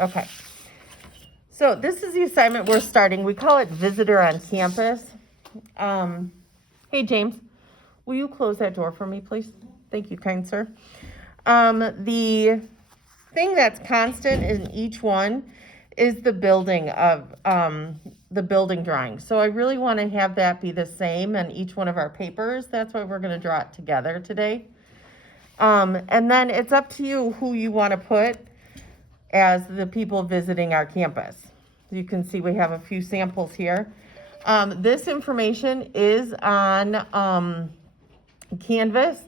Okay. So this is the assignment we're starting. We call it Visitor on Campus. Hey, James, will you close that door for me, please? Thank you, kind sir. The thing that's constant in each one is the building of the building drawing. So I really want to have that be the same in each one of our papers. That's why we're going to draw it together today. And then it's up to you who you want to put as the people visiting our campus. You can see we have a few samples here. This information is on Canvas.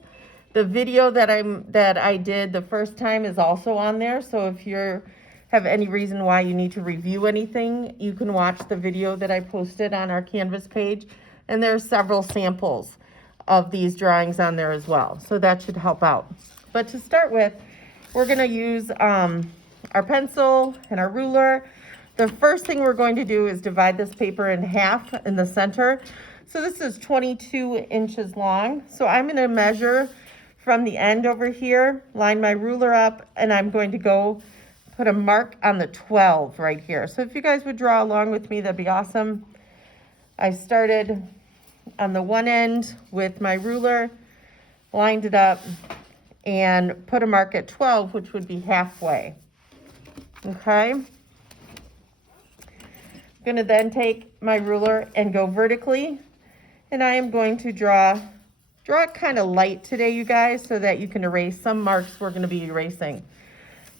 The video that I did the first time is also on there. So if you have any reason why you need to review anything, you can watch the video that I posted on our Canvas page. And there are several samples of these drawings on there as well. So that should help out. But to start with, we're going to use our pencil and our ruler. The first thing we're going to do is divide this paper in half in the center. So this is 22 inches long. So I'm going to measure from the end over here, line my ruler up, and I'm going to go put a mark on the 12 right here. So if you guys would draw along with me, that'd be awesome. I started on the one end with my ruler, lined it up, and put a mark at 12, which would be halfway. Okay. I'm going to then take my ruler and go vertically, and I am going to draw it kind of light today, you guys, so that you can erase some marks we're going to be erasing.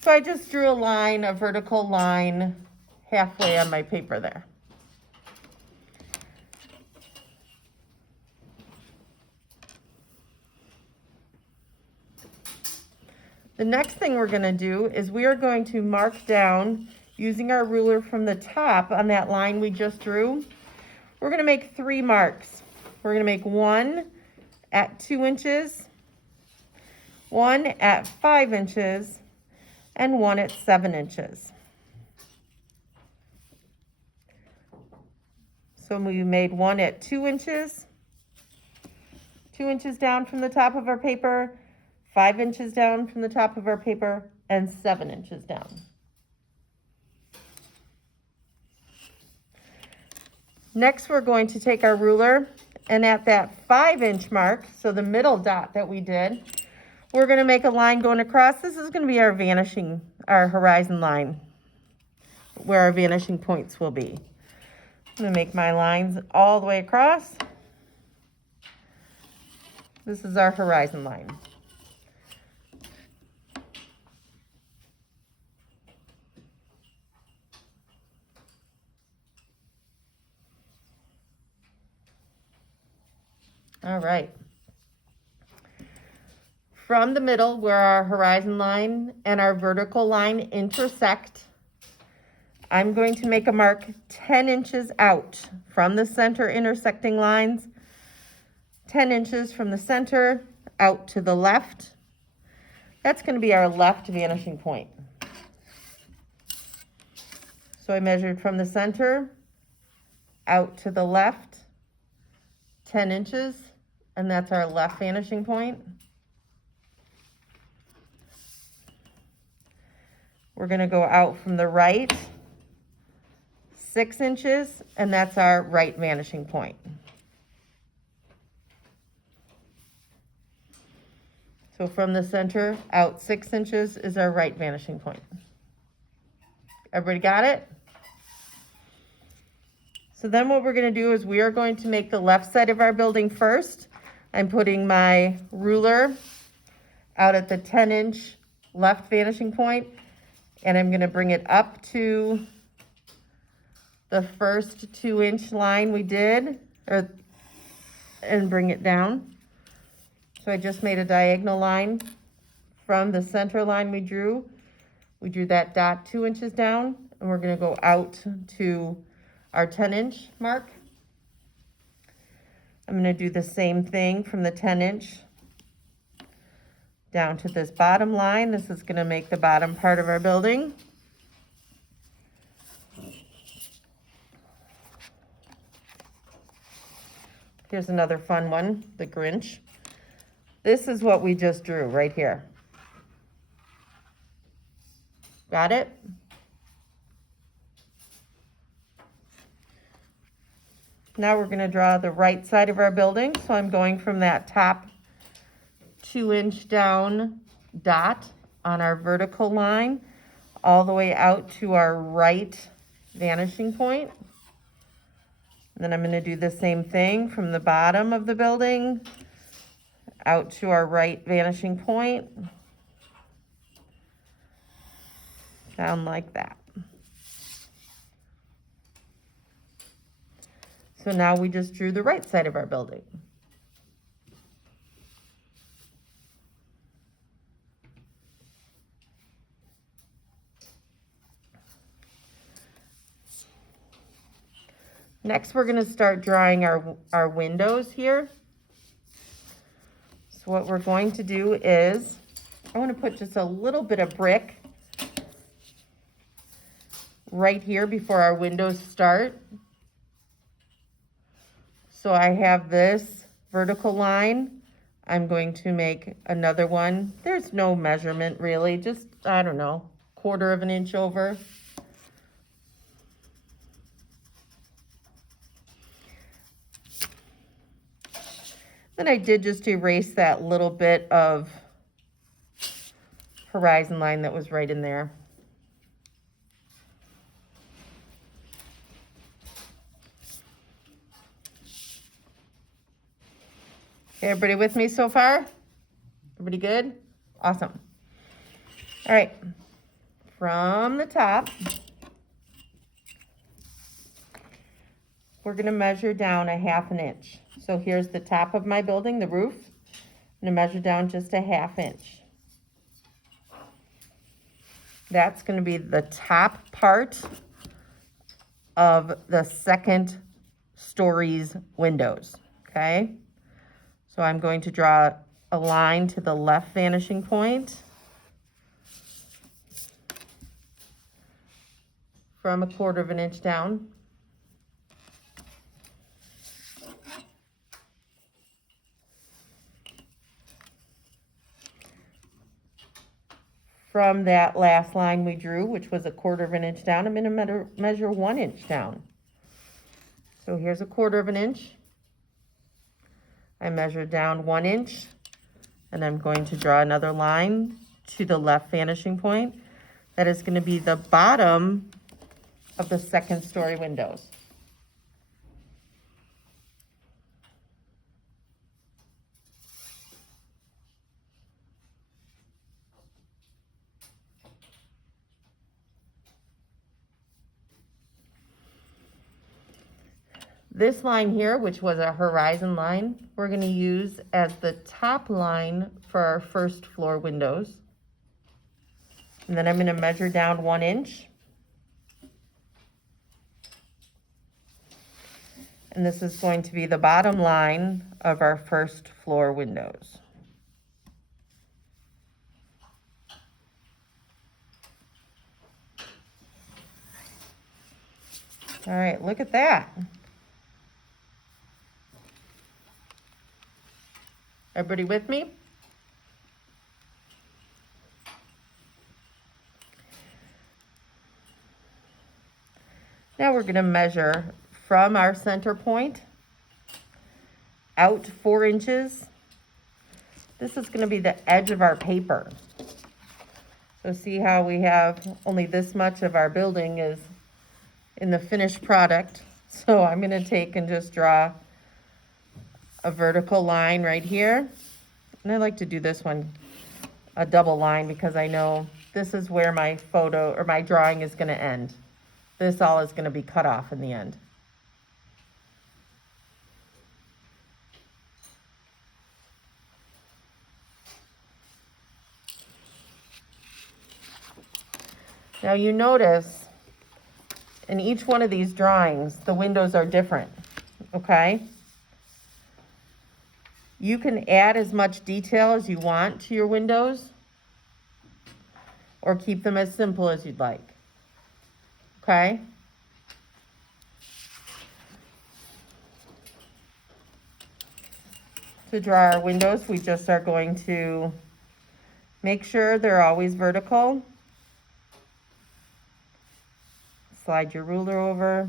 So I just drew a line, a vertical line, halfway on my paper there. The next thing we're going to do is we are going to mark down using our ruler from the top on that line we just drew. We're going to make 3 marks. We're going to make one at 2 inches, one at 5 inches, and one at 7 inches. So we made one at 2 inches, 2 inches down from the top of our paper, 5 inches down from the top of our paper, and 7 inches down. Next, we're going to take our ruler, and at that 5-inch mark, so the middle dot that we did, we're going to make a line going across. This is going to be our horizon line, where our vanishing points will be. I'm going to make my lines all the way across. This is our horizon line. All right. From the middle where our horizon line and our vertical line intersect, I'm going to make a mark 10 inches out from the center intersecting lines, 10 inches from the center out to the left. That's going to be our left vanishing point. So I measured from the center out to the left, 10 inches, and that's our left vanishing point. We're going to go out from the right 6 inches, and that's our right vanishing point. So from the center out 6 inches is our right vanishing point. Everybody got it? So then what we're going to do is we are going to make the left side of our building first. I'm putting my ruler out at the 10-inch left vanishing point, and I'm going to bring it up to the first 2-inch line we did, and bring it down. So I just made a diagonal line from the center line we drew. We drew that dot 2 inches down, and we're going to go out to our 10-inch mark. I'm going to do the same thing from the 10-inch down to this bottom line. This is going to make the bottom part of our building. Here's another fun one, the Grinch. This is what we just drew right here. Got it? Now we're gonna draw the right side of our building. So I'm going from that top 2-inch down dot on our vertical line all the way out to our right vanishing point. And then I'm gonna do the same thing from the bottom of the building out to our right vanishing point, down like that. So now we just drew the right side of our building. Next, we're going to start drawing our windows here. So what we're going to do is, I want to put just a little bit of brick right here before our windows start. So I have this vertical line. I'm going to make another one. There's no measurement really, just, I don't know, 1/4 of an inch over. Then I did just erase that little bit of horizon line that was right in there. Okay, everybody with me so far? Everybody good? Awesome. All right, from the top, we're gonna measure down 1/2 inch. So here's the top of my building, the roof. I'm gonna measure down just 1/2 inch. That's gonna be the top part of the second story's windows, okay? So I'm going to draw a line to the left vanishing point from 1/4 of an inch down. From that last line we drew, which was 1/4 of an inch down, I'm going to measure 1 inch down. So here's 1/4 of an inch. I measured down 1 inch, and I'm going to draw another line to the left vanishing point. That is going to be the bottom of the second story windows. This line here, which was a horizon line, we're going to use as the top line for our first floor windows. And then I'm going to measure down 1 inch. And this is going to be the bottom line of our first floor windows. All right, look at that. Everybody with me? Now we're going to measure from our center point out 4 inches. This is going to be the edge of our paper. So see how we have only this much of our building is in the finished product. So I'm going to take and just draw a vertical line right here. And I like to do this one a double line because I know this is where my photo or my drawing is going to end. This all is going to be cut off in the end. Now you notice in each one of these drawings, the windows are different, okay? You can add as much detail as you want to your windows or keep them as simple as you'd like, okay? To draw our windows, we just are going to make sure they're always vertical. Slide your ruler over.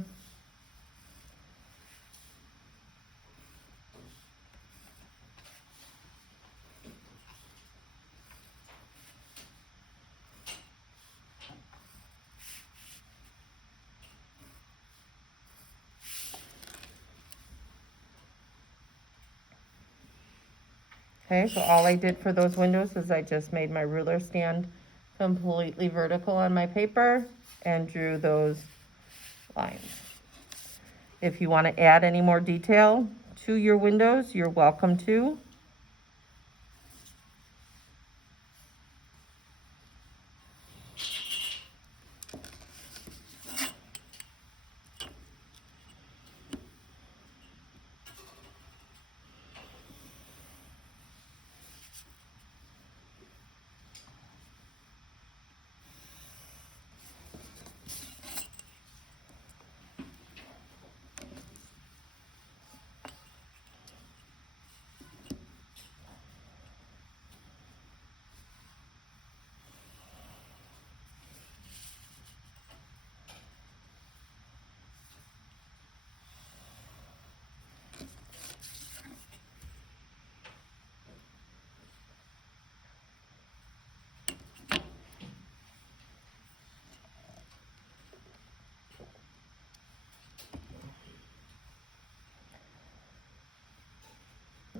Okay, so all I did for those windows is I just made my ruler stand completely vertical on my paper and drew those lines. If you want to add any more detail to your windows, you're welcome to.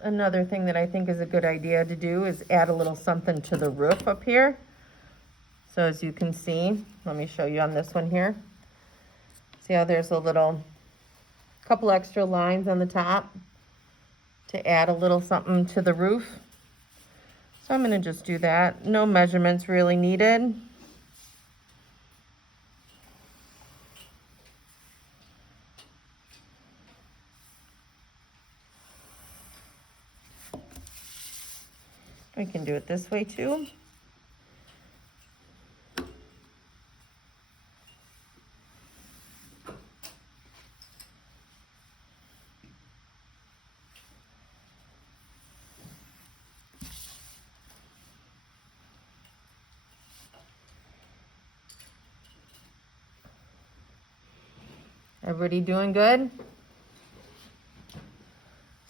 Another thing that I think is a good idea to do is add a little something to the roof up here. So as you can see, let me show you on this one here. See how there's a little couple extra lines on the top to add a little something to the roof. So I'm going to just do that. No measurements really needed. We can do it this way too. Everybody doing good?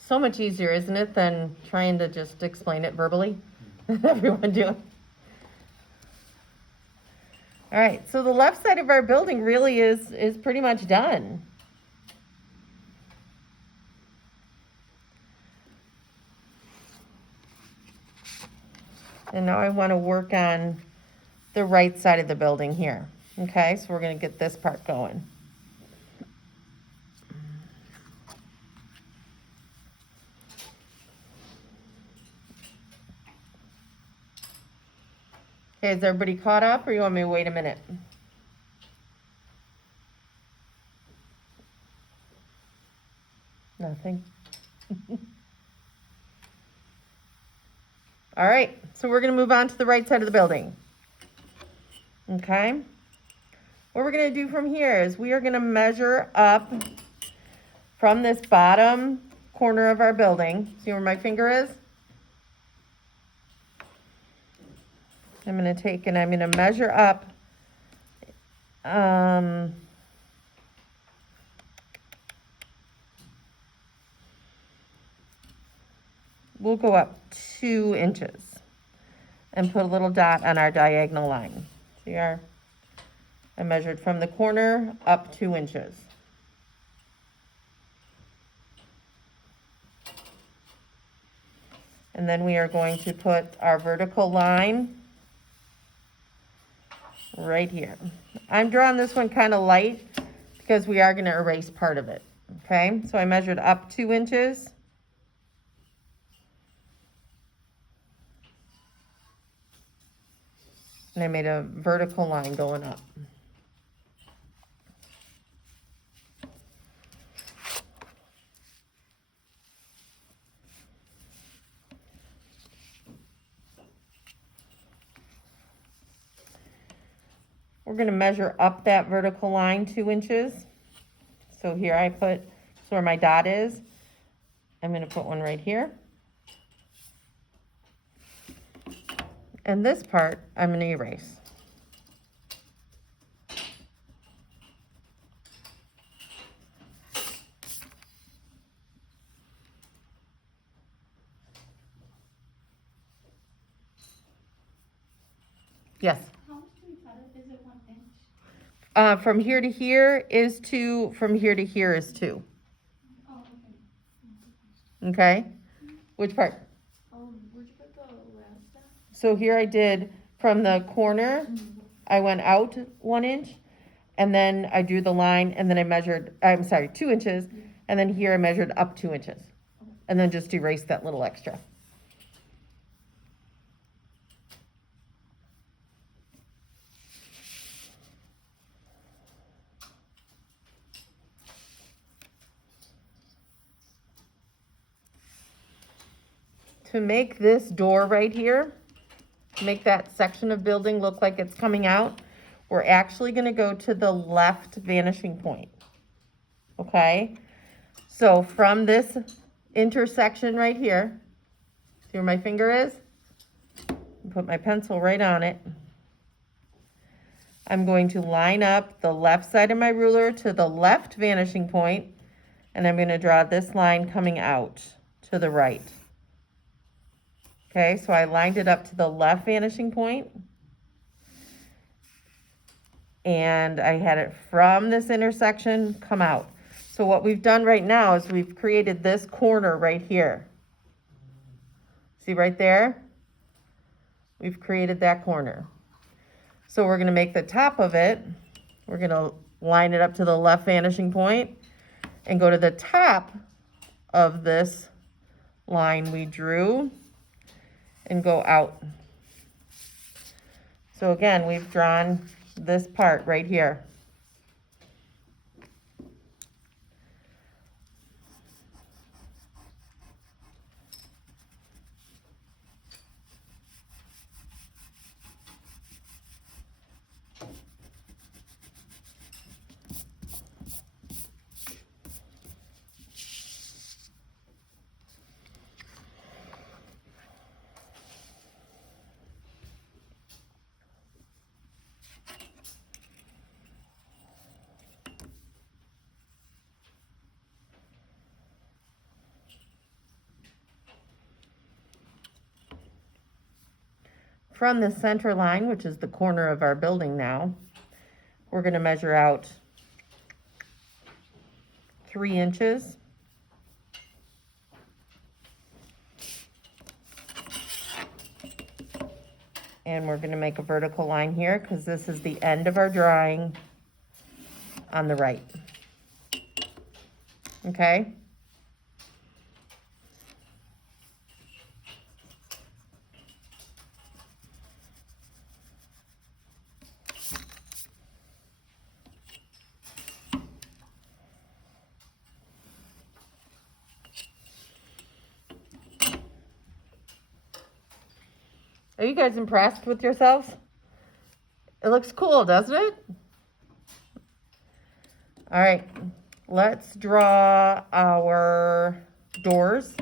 So much easier, isn't it, than trying to just explain it verbally? Everyone doing? All right, so the left side of our building really is pretty much done. And now I want to work on the right side of the building here. Okay, so we're going to get this part going. Okay, is everybody caught up, or you want me to wait a minute? Nothing. All right, so we're going to move on to the right side of the building. Okay. What we're going to do from here is we are going to measure up from this bottom corner of our building. See where my finger is? I'm going to take and I'm going to measure up we'll go up 2 inches and put a little dot on our diagonal line. See our, I measured from the corner up 2 inches. And then we are going to put our vertical line right here. I'm drawing this one kind of light because we are going to erase part of it. Okay, so I measured up 2 inches. And I made a vertical line going up. We're going to measure up that vertical line 2 inches. So here I put, so where my dot is, I'm going to put one right here. And this part, I'm going to erase. Yes? How much do we cut it? Is it 1 inch? From here to here is 2, from here to here is 2. Oh, okay. Okay? Which part? Oh, So here I did from the corner, I went out 1 inch, and then I drew the line, and then I measured, I'm sorry, 2 inches, and then here I measured up 2 inches. And then just erase that little extra. To make this door right here, make that section of building look like it's coming out, we're actually gonna go to the left vanishing point. Okay? So from this intersection right here, see where my finger is? Put my pencil right on it. I'm going to line up the left side of my ruler to the left vanishing point, and I'm gonna draw this line coming out to the right. Okay, so I lined it up to the left vanishing point, and I had it from this intersection come out. So what we've done right now is we've created this corner right here. See right there? We've created that corner. So we're gonna make the top of it, we're gonna line it up to the left vanishing point and go to the top of this line we drew and go out. So again, we've drawn this part right here. From the center line, which is the corner of our building now, we're going to measure out 3 inches. And we're going to make a vertical line here because this is the end of our drawing on the right. Okay? Are you guys impressed with yourselves? It looks cool, doesn't it? All right, let's draw our doors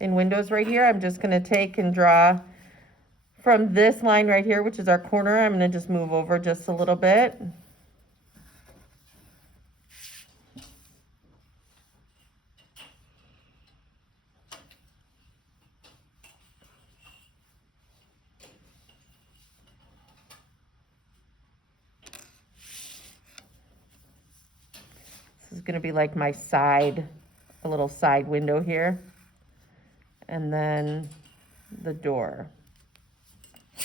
and windows right here. I'm just gonna take and draw from this line right here, which is our corner. I'm gonna just move over just a little bit. This is gonna be like my side, a little side window here. And then the door.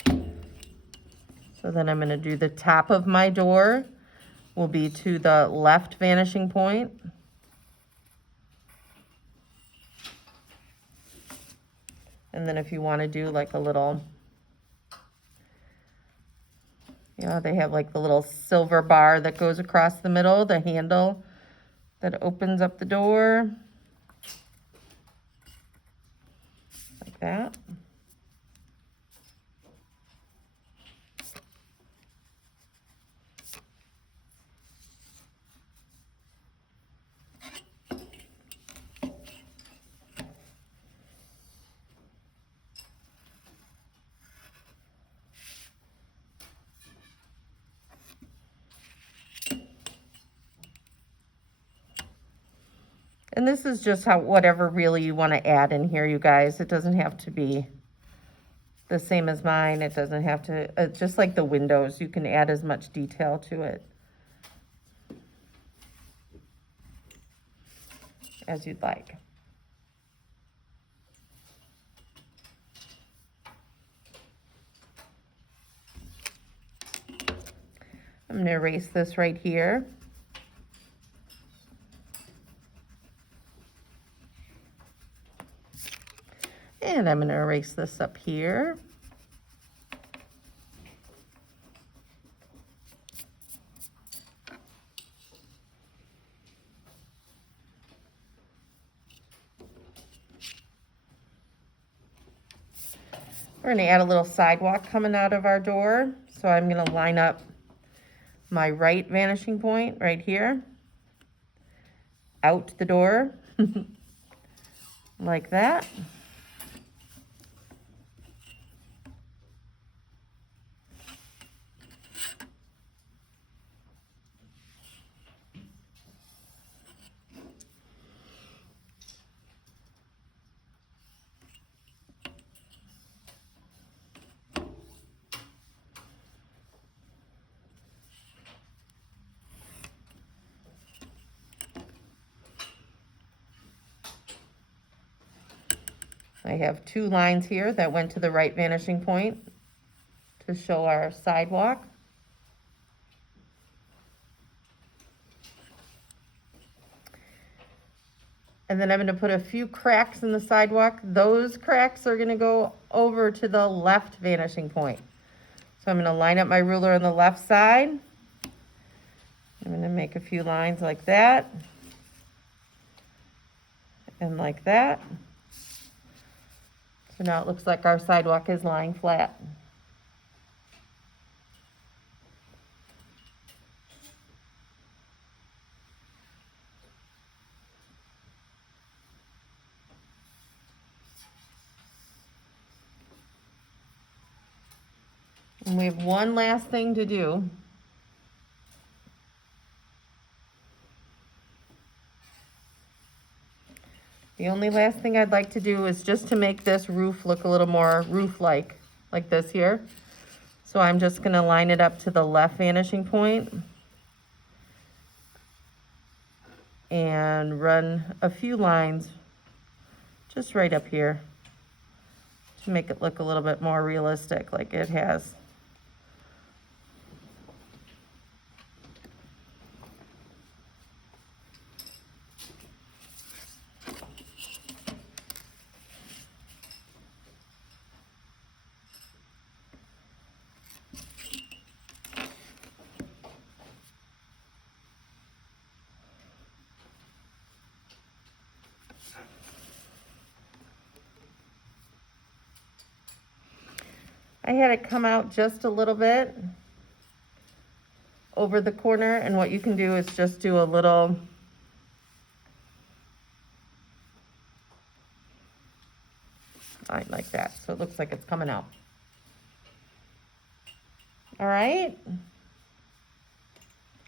So then I'm gonna do the top of my door will be to the left vanishing point. And then if you wanna do like a little, you know, they have like the little silver bar that goes across the middle, the handle that opens up the door. Like that. And this is just how, whatever really you want to add in here, you guys. It doesn't have to be the same as mine. It doesn't have to, just like the windows, you can add as much detail to it as you'd like. I'm gonna erase this right here. And I'm gonna erase this up here. We're gonna add a little sidewalk coming out of our door. So I'm gonna line up my right vanishing point right here, out the door, like that. I have 2 lines here that went to the right vanishing point to show our sidewalk. And then I'm going to put a few cracks in the sidewalk. Those cracks are going to go over to the left vanishing point. So I'm going to line up my ruler on the left side. I'm going to make a few lines like that. And like that. So now it looks like our sidewalk is lying flat. And we have one last thing to do. The only last thing I'd like to do is just to make this roof look a little more roof-like, like this here. So I'm just gonna line it up to the left vanishing point and run a few lines just right up here to make it look a little bit more realistic like it has. I had it come out just a little bit over the corner, and what you can do is just do a little line like that, so it looks like it's coming out. All right.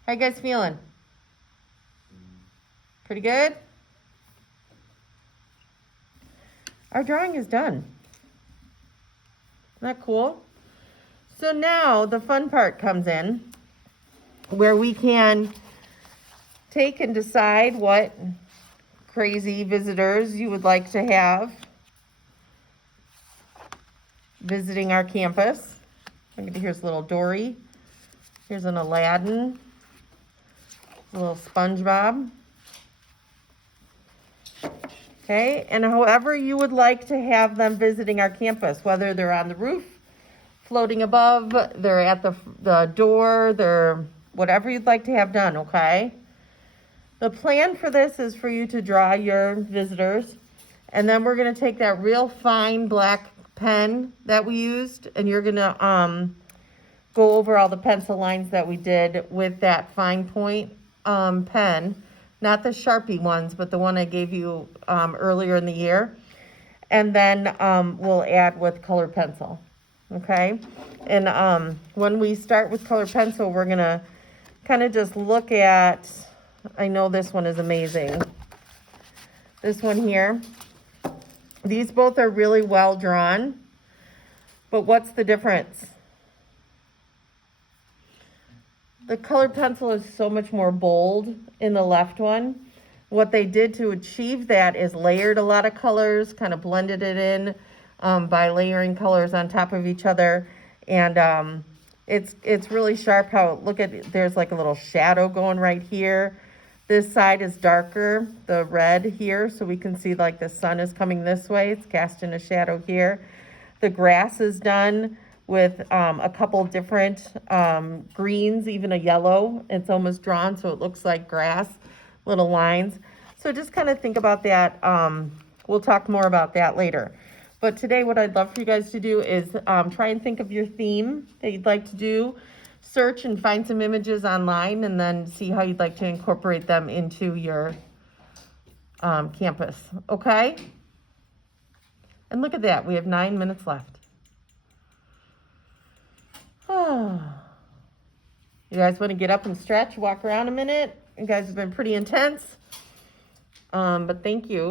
How you guys feeling? Pretty good? Our drawing is done. Isn't that cool? So now the fun part comes in, where we can take and decide what crazy visitors you would like to have visiting our campus. Here's little Dory. Here's an Aladdin. A little SpongeBob. Okay, and however you would like to have them visiting our campus, whether they're on the roof, floating above, they're at the door, they're whatever you'd like to have done, okay? The plan for this is for you to draw your visitors, and then we're gonna take that real fine black pen that we used, and you're gonna go over all the pencil lines that we did with that fine point pen. Not the Sharpie ones, but the one I gave you earlier in the year. And then we'll add with colored pencil, okay? And when we start with colored pencil, we're gonna kind of just look at, I know this one is amazing. This one here. These both are really well drawn, but what's the difference? The colored pencil is so much more bold in the left one. What they did to achieve that is layered a lot of colors, kind of blended it in by layering colors on top of each other. And It's really sharp how, look at, there's like a little shadow going right here. This side is darker, the red here, so we can see like the sun is coming this way. It's casting a shadow here. The grass is done with a couple different greens, even a yellow. It's almost drawn so it looks like grass, little lines. So just kind of think about that. We'll talk more about that later. But today what I'd love for you guys to do is try and think of your theme that you'd like to do. Search and find some images online and then see how you'd like to incorporate them into your campus, okay? And look at that, we have 9 minutes left. Oh. You guys want to get up and stretch, walk around a minute? You guys have been pretty intense, but thank you.